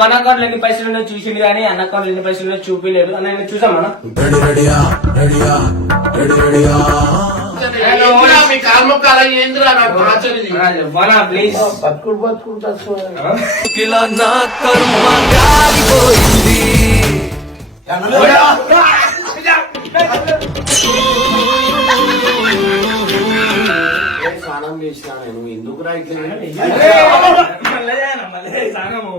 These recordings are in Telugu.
మన అకౌంట్ లో ఎన్ని పైసలు ఉన్నాయో చూసిండు కానీ అన్న అకౌంట్ లో ఎన్ని పైసలు ఉన్నాయో చూపిలేడు అని చూసాం మనం. ప్లీజ్ స్నానం చేసినా నేను ఎందుకు స్నానము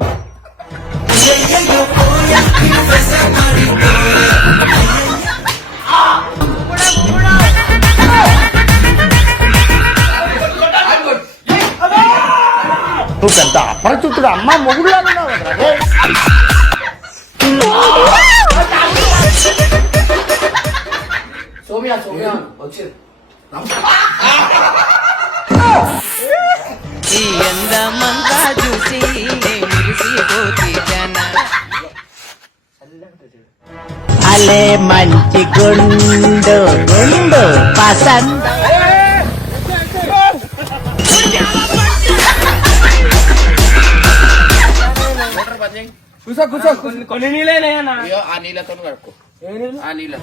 నువ్వు పెద్ద అపరిచితుడు అమ్మ మొగుడులా సోమ్యా సోమ్యా వచ్చి ఈ అందమంతా చూసి మురిసిపోతి జన అలే మంచి గుండు గుండు పసంద కూర్చో కూర్చో కొన్ని నీళ్ళేనా ఆ నీళ్ళతో కడుక్కో ఆ నీళ్ళ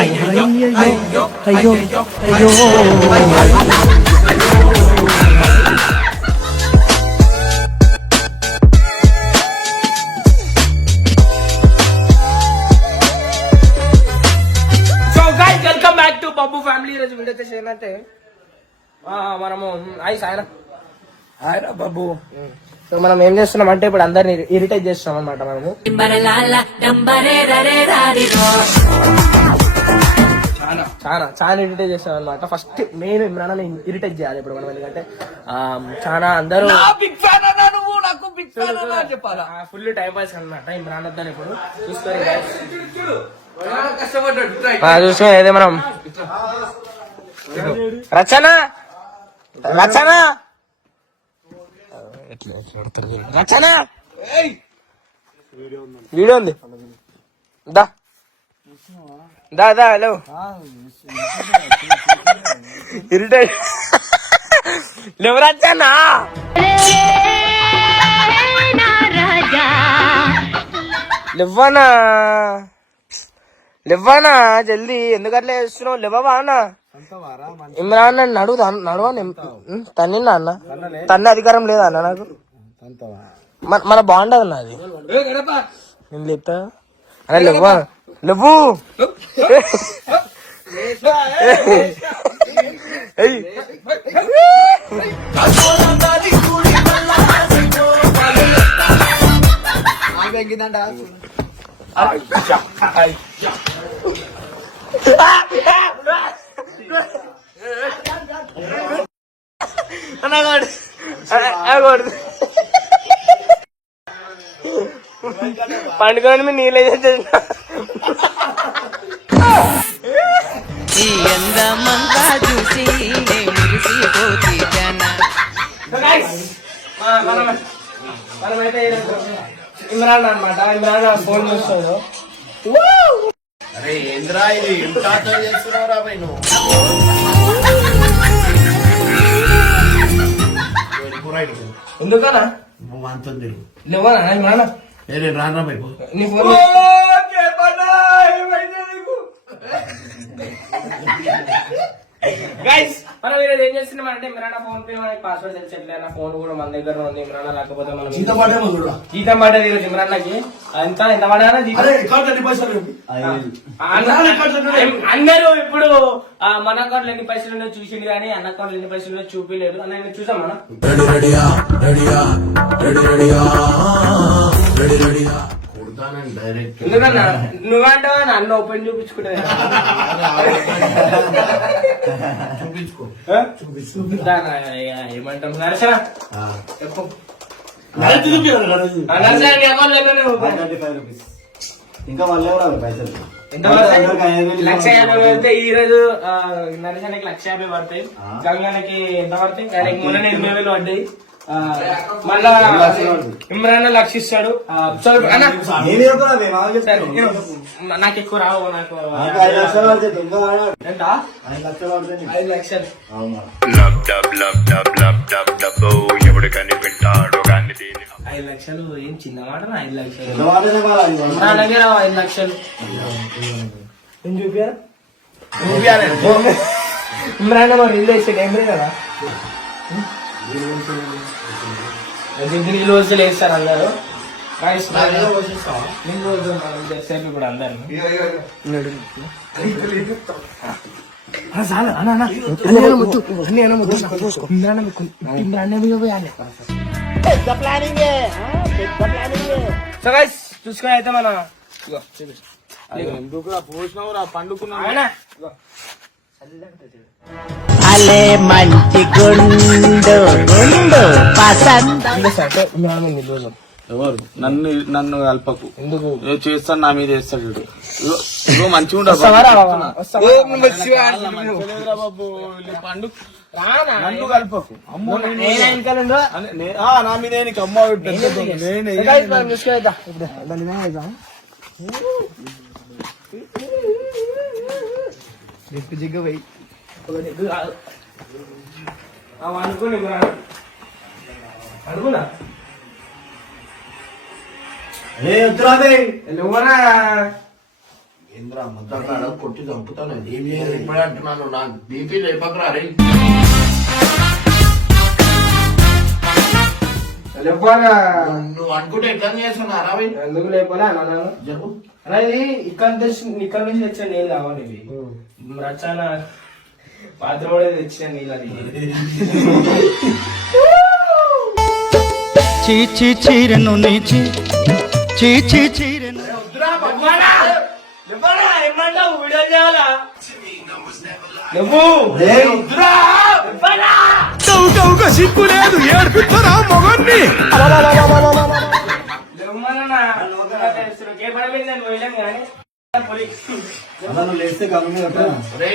అయ్యో అయ్యో అయ్యో welcome back to Babu family. ఈరోజు వీడియో వచ్చేసి ఏంటంటే మనము ఆయన బాబు మనం ఏం చేస్తున్నాం అంటే ఇప్పుడు అందరిని ఇరిటేట్ చేస్తున్నాం అనమాట. మనము చాలా ఇరిటేట్ చేస్తాం అనమాట. ఫస్ట్ మెయిన్ ఇమ్రాన్ ఇరిటేట్ చేయాలి ఇప్పుడు మనం, ఎందుకంటే చాలా అందరూ ఫుల్ టైం పాస్ అనమాట ఇమ్రాన్ వద్దని ఇప్పుడు చూసుకో ఏదే మనం రచన రచన రచన వీడియో ఉంది దా దా దా హలో ఇరిటేట్ లేవు రచన లేవ్వనా లేవ్వనా జల్దీ ఎందుకట్లా చేస్తున్నావు లేవవా అన్న. ఇమ్రాన్ నన్ను నడువా తన్నిన్నా అన్న తన్నే అధికారం లేదా అన్న నాకు మన బాగుండదు అన్న అది నేను లేపుతా అన్న లేవ్వా లేవు పండుగ నీళ్ళే చేసిన ఈ అందమంతా చూసి మురిసిపోతి జన మనమైతే ఇమ్రాన్ అనమాట. ఇమ్రాన్ ఫోన్ చూస్తాడు. అరే ఏంద్రా ఇది ఎంత చేస్తున్నావురా భయ్ నువ్వు ఎందుకన్నా అంత లేవనా ఇమ్రాన్ నేను రానా భయ్ నీ ఫోన్ గైస్ మనం ఈరోజు ఏం చేస్తున్నాం అంటే ఇమ్రాన్ ఫోన్ పే మనకి పాస్వర్డ్ తెలిసట్లేదు. ఫోన్ కూడా మన దగ్గర ఉంది ఇమ్రాన్, లేకపోతే మనం జీతం పడ్డది ఈరోజు ఇమ్రాన్కి. ఎంత పడ్డా అందరూ ఇప్పుడు మన అకౌంట్ లో ఎన్ని పైసలు ఉన్నాయో చూసిండు కానీ అన్న అకౌంట్ లో ఎన్ని పైసలు ఉన్నాయో చూపిలేడు అని చూసాం మనం. ఎందుకన్నా నువ్వంటావా అన్న ఓపెన్ చూపించుకుంటా ఏమంటాం నరసన చెప్పు. ఇంకా మళ్ళీ కూడా పైసలు ₹1,50,000 పడితే ఈ రోజు నరసనకి ₹1,50,000 పడతాయి. గంగానికి ఎంత పడతాయి? మొన్న 8,000 పడ్డాయి. మళ్ళా ఇమ్రాన్ లక్షిస్తాడు. నేను చెప్తున్నా, మేము ఆమె చెప్తాను. నాకు ఎక్కువ రావు. నాకు నాకు 5 లక్షలు పడితే దొంగ వాడా? ఎంత? 5 లక్షలు పడితే 5 లక్షలు. అవునా? 5 లక్షలు ఏం చిన్న మాట. 5 లక్షలు ఎంత మాట చెప్పాలా? ఇమ్రాన్ దగ్గర 5 లక్షలు నేను చూపియాలి. ఇమ్రాన్ మరి ఇల్లు వేసాడు ఏం కదా. నీళ్ళు రోజులు వేస్తారు అందరు. నీళ్ళు రోజులు మనం చేసేది ఇప్పుడు అందరు. చూసుకుని అయితే మన అలే మంచి గుండు గుండు పసంద. ఎవరు నన్ను కలపకు. ఎందుకు చేస్తాను నా మీద వేస్తాడు వీడు. ఇగో మంచిగా పండు నన్ను కలపకు. అమ్మో నా మీద నీకు అమ్మ జిగ్గు పోయి అనుకోని అనుకున్నా కొట్టి చంపుతాను. ఇప్పుడే అంటున్నాను, నాకు బీపీ లేపకరా. నువ్వు అనుకుంటే ఎట్లా చేస్తున్నారా? ఎందుకు లేకపోలే అన్నాను. అనేది ఇక్కడ నుంచి తెచ్చిన నీళ్ళు కావాలి. ఇవి రచన పాత్ర కూడా తెచ్చిన నీళ్ళు. అది చీచి చీరను నీచి చీచి చీరను ఏమంటావు? వీడియో చేయాలా నువ్వు? సిగ్గు లేదు ఏడుపుతారా మొగన్ని.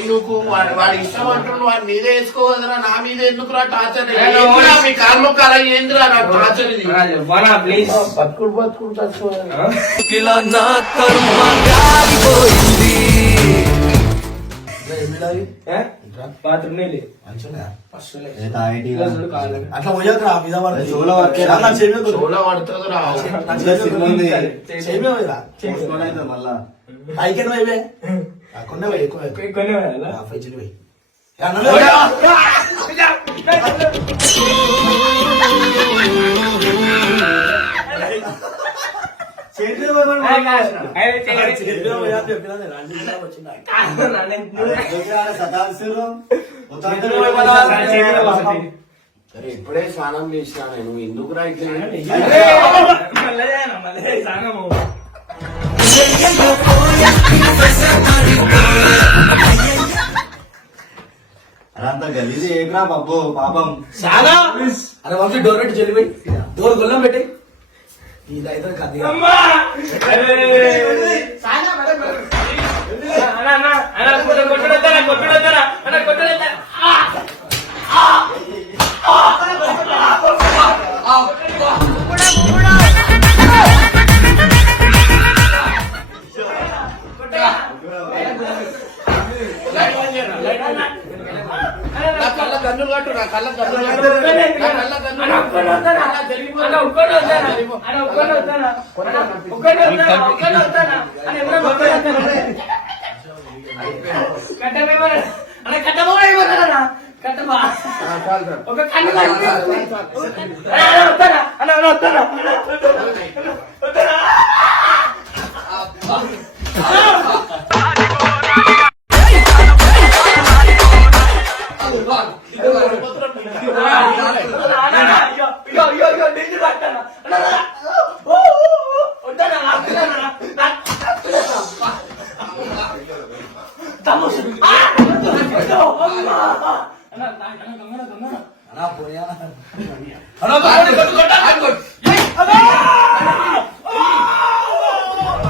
నువ్వు వాడి ఇష్టం అంటున్నావు, వాడి మీదే వేసుకోవద్దురా. నా మీద ఎందుకు రా టార్చర్? మీ కాళ్ళు కల ఏందిరా నాకు టార్చర్? ఇది ప్లీజ్ బతుకుడు బాత్రూమ్ నీళ్ళు అట్లా పోయాక మీద చోళ పడుతుంది మళ్ళా పైకి పోయివే కొన్ని పోయి ఇప్పుడే స్నానం చేసినా నేను. ఎందుకు రా అంత గలీజ్ ఏకరా బాబు పాపం. అరే వంశీ డోర్ పెట్టి చెల్లిపోయి డోర్ గొల్లం పెట్టి ఇదైతే కది కళ్ళ కన్నులు కట్టు. నా కళ్ళ కన్నులు ఒక కన్ను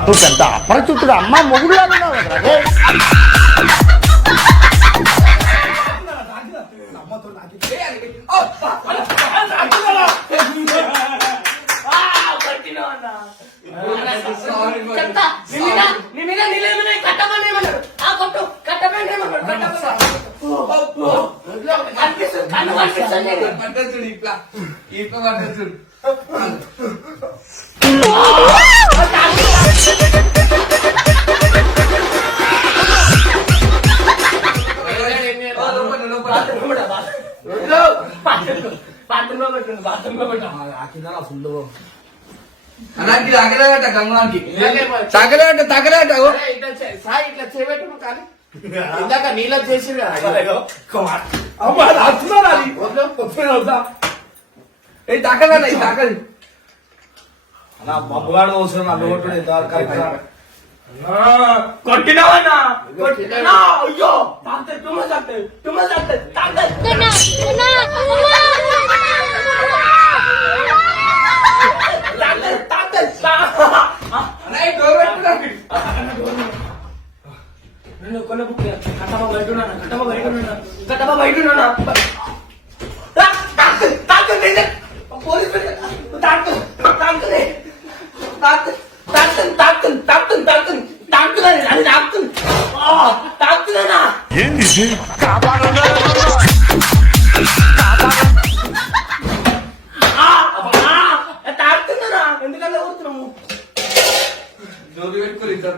నువ్వు పెద్ద అపరిచితుడు అమ్మ మొగుడులా ఉన్నావు. చెప్తా నీ మీద నీళ్ళేమన్నా కట్టమని ఏమన్నాడు ఆ కొట్టు కట్టమని ఏమన్నాడు కనిపిస్తుంది కన్ను కనిపిస్తుంది పట్టచుడు ఇట్లా ఇట్లా పట్టచుడు అలాంటి తగలేట గంగానికి తగలేట సాయి ఇట్లా చేయబెట్టు కానీ ఇందాక నీళ్ళ చేసి తగలే తగలి అలా బొబ్బగాడు అవసరం అల్లగొట్టుడు ఎంత కరెక్ట్ కొట్టినావన్నా కొట్టినా అయ్యో తాతే తుమ్మ తాతే కొన్న బుక్ కట్టమ బయట పోలీస్ ఏంది తాగుతున్నా ఎందుకంటే ఊరుతున్నాము జోలి పెట్టుకోరు ఇద్దరు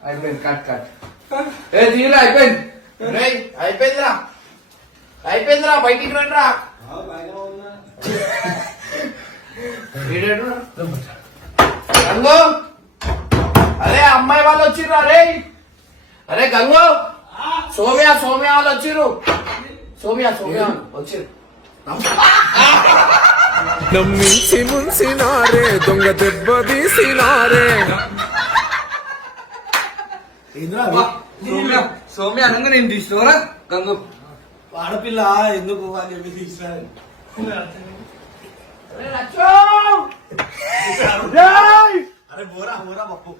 అయిపోయింది కట్ కట్ ఏ తీయలే అయిపోయింది అయిపోయిందిరా బయటికి రండిరా గంగో అరే అమ్మాయి వాళ్ళు వచ్చిర్రు అరే గంగో సోమ్య వాళ్ళు వచ్చిర్రు సోమ్య వచ్చిర్రు నమ్మించి ముంచినారే దొంగ దెబ్బ తీసినారే సౌమ్య అనగా నేను తీసుకోరా గంగు ఆడపిల్ల ఎందుకు అని చెప్పి తీసుకురారు అరే బోరా పప్పు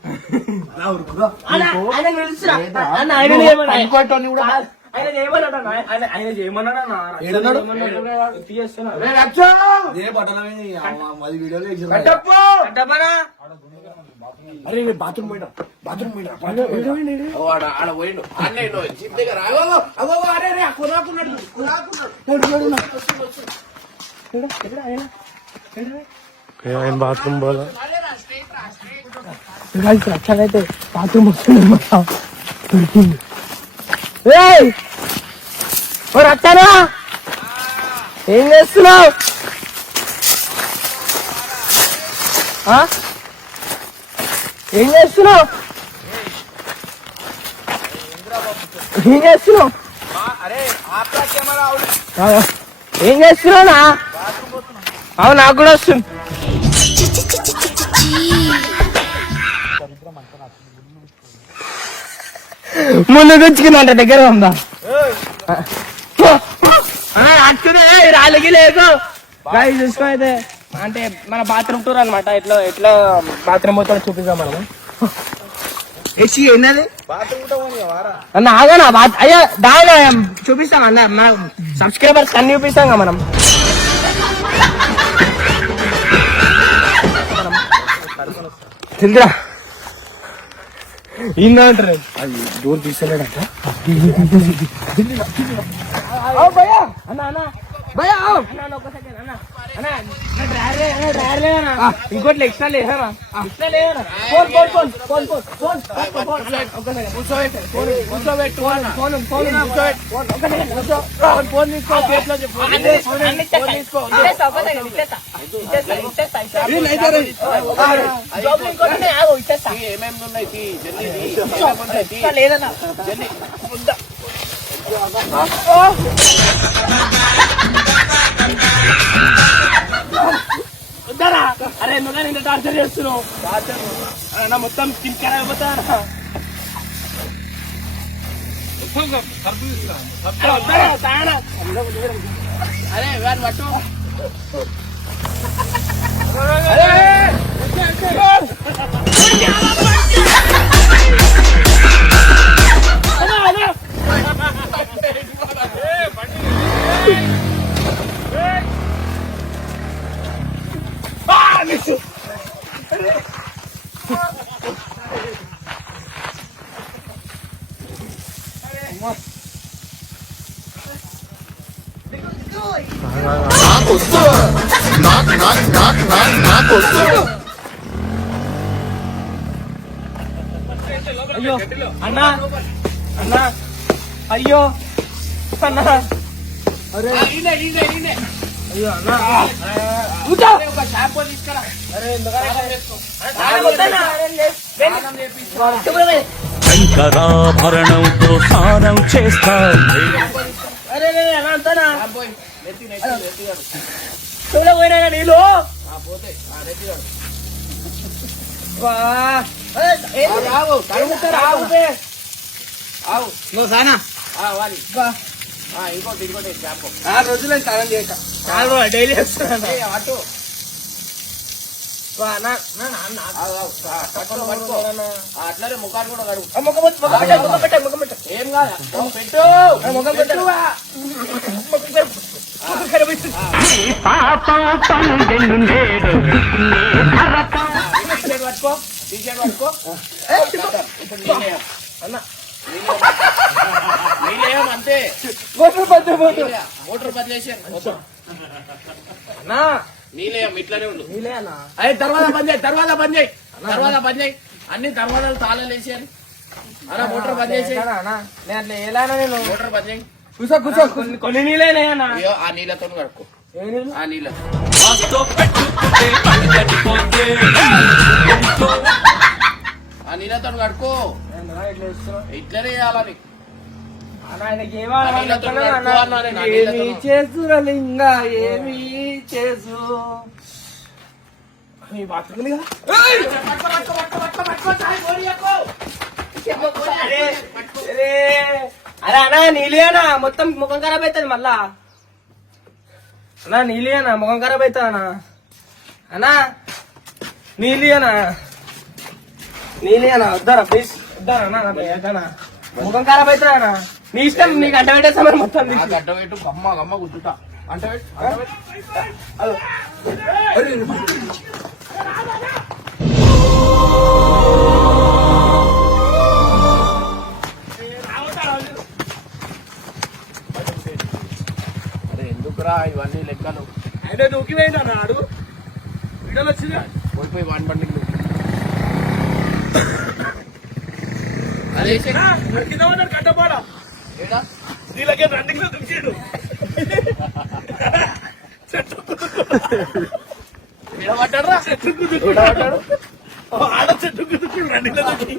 ఆయన చేయమన్నాడు అది వీడియోలో అరే బాత్రూమ్ పోయినా ఆడ పోయిండు అన్నయ్య జిప్ దగ్గర అగో అరే కొనాకున్నాడు బాత్రూమ్ పోదా అయితే బాత్రూమ్ వస్తుంది రచ్చానా ఏం చేస్తున్నావు ఏం చేస్తున్నావు ఏం చేస్తున్నావునా అవును నాకు కూడా వస్తుంది ముందు గుచ్చుకుందంట దగ్గర ఉందా అట్టునే రాళ్ళకి లేదు చూసుకో అయితే అంటే మన బాత్రూమ్ టూర్ అనమాట ఎట్లా బాత్రూమ్ మొత్తం చూపిద్దాం మనము ఏంటది అన్న ఆగనా అయ్యా దాని చూపిస్తాం అన్న మన సబ్స్క్రైబర్స్ అన్ని చూపిస్తాం కదా మనం తెలుదురా ఏంటంటారు అది డోర్ తీసలేడంట ఇంకోటి ఎక్స్ట్రా లేదా ఏమేమి ఉన్నాయి లేదన్నా అరే నువ్వు నిన్న టార్చర్ చేస్తున్నావు మొత్తం స్కిన్ ఖరాబ్ అయిపోతా అరే వాడు పట్టు అయ్యో అన్నా అన్నా అయ్యో అన్నా అరే అయ్యో అన్నా ఒక షాంపూ తీసుకురా. అరే శంకరాభరణంతో స్నానం చేస్తా అరే అన్నా అంతనా పోయినా నీళ్ళు రోజులు స్నానం చేయక డైలీ అటు అట్లనే ముఖాన్ని కూడా కడుగు. ముఖం పెట్ట ఏం కాదా పెట్టు ముఖం పెట్ట టీషర్ట్ పట్టుకో అన్న నీళ్ళేం అంతే మోటార్ బదిలేసాను అన్నా నీళ్ళేం ఇట్లానే ఉండు. నీలే అన్నా అదే తర్వాత బంద్ చేయి అన్ని తర్వాతలు తాళాలు వేసేయాలి. అలా మోటార్ బంద్ చేసి అన్నా నేను అట్లా ఏలానా నేను మోటార్ బంద్ చేయి. కూర్చో కొన్ని నీళ్ళేనా అన్నా అయ్యో ఆ నీళ్ళతో కడుక్కో. ఏ నీళ్ళు ఆ నీళ్ళ ఆ నీళ్ళతో కడుక్కో. ఇట్లనే చేయాలని ఏమి చేసురా లింగా ఏమి చేసు బతుకులుగా అరే అన్నా నీళ్ళేనా మొత్తం ముఖం ఖరాబ్ అవుతుంది మళ్ళా అన్నా నీళ్ళేనా ముఖం ఖరాబ్ అవుతుంది అన్నా అన్నా నీళ్ళేనా వద్దారా ప్లీజ్ వద్దారా ముఖం ఖరాబ్ అవుతుంది అన్నా నీ ఇష్టం నీకు అంట పెట్టేస్తా మరి మొత్తం ఆ గడ్డ పెట్టు గమ్మ గుద్దుతా అంట అరే ఎందుకురా ఇవన్నీ లెక్కలు అయితే దూకిపోయింది అన్న ఆడు వీడియోలు వచ్చింది పోయి వాన్ బండికి అదే కింద ఉన్నాడు కట్టపాడ ఏడా నీళ్ళకే రన్నింగ్ లో దుంకాడు ఏడబడ్డాడురా ఏడబడ్డాడు ఆడ చెట్టు కుదుకుడు రన్నింగ్ లో దుంకి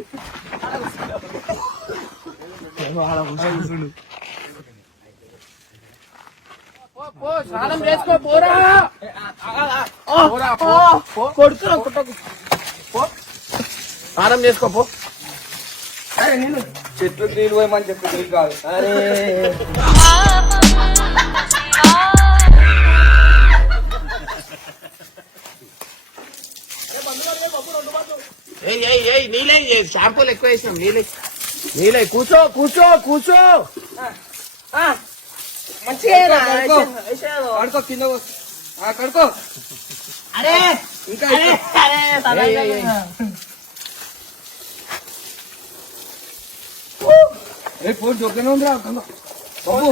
పో స్నానం చేసుకో పోరా కొడుతున్నా కుట్టకు స్నానం చేసుకో పో. అరే నేను చెట్లు నీళ్ళు పోయమని చెప్పి నీళ్ళు కాదు అరే ఏయ్ నీళ్ళే షాంపూలు ఎక్కువ వేసినాం నీళ్ళే కూర్చో మంచిగా కడుకో కింద కడుకో అరే ఇంకా ఫోన్ చొక్కనే ఉందిరా బాబు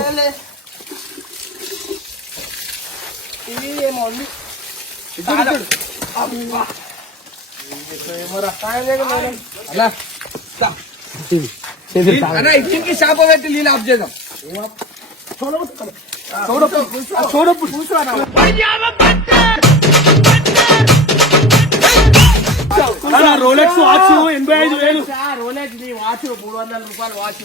ఇది ఏమో ఉంది అన్నా ఇంటికి షాప పెట్టి నీళ్ళు ఆఫ్ చేద్దాం చూడప్పుడు కూర్చోరా రోలెక్స్ వాచ్ 85,000 రోలెక్స్ నీ వాచ్ 300 రూపాయలు వాచ్.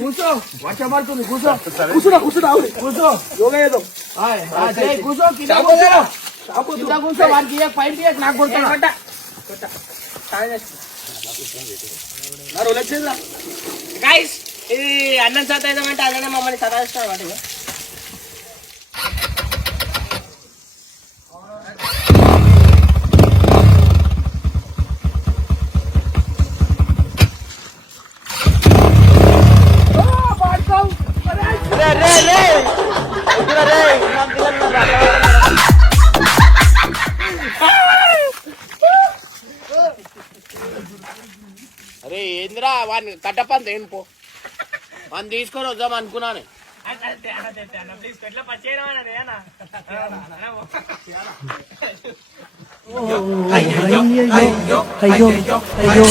కూర్చో వర్షం పడుతుంది కూర్చో యోగా ఏదో కూర్చో కింద కూర్చో వారికి పైన నాకు కొడతా గైస్ ఇది అన్నం సతాయిద్దామంటే అదే మమ్మల్ని సతాయిస్తారు వాటి ఏంద్రా వాడిని కట్టపని తేను పో వాడిని తీసుకొని వద్దాం అనుకున్నాను అయ్యో